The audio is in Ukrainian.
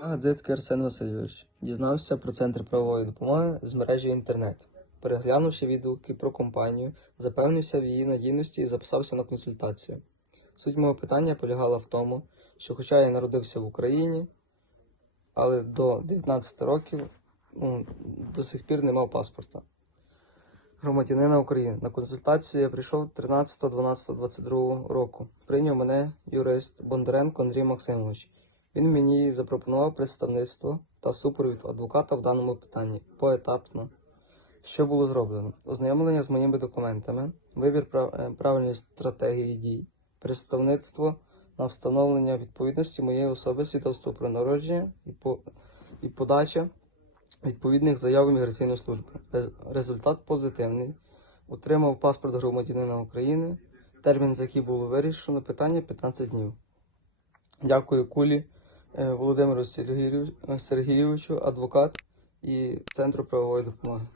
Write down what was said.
Гадзицький Арсен Васильович дізнався про центр правової допомоги з мережі інтернет. Переглянувши відгуки про компанію, запевнився в її надійності і записався на консультацію. Суть мого питання полягала в тому, що, хоча я народився в Україні, але до 19 років ну, до сих пір не мав паспорта. Громадянина України. На консультацію я прийшов 13.12.22 року. Прийняв мене юрист Бондаренко Андрій Максимович. Він мені запропонував представництво та супровід адвоката в даному питанні поетапно. Що було зроблено? Ознайомлення з моїми документами, вибір прав- е, правильної стратегії дій, представництво на встановлення відповідності моєї особи свідоцтво про народження і, по, і подача відповідних заяв службу. Рез- Результат позитивний. Отримав паспорт громадянина України. Термін, за який було вирішено питання 15 днів. Дякую Кулі Володимиру Сергію- Сергійовичу, адвокат і Центру правової допомоги.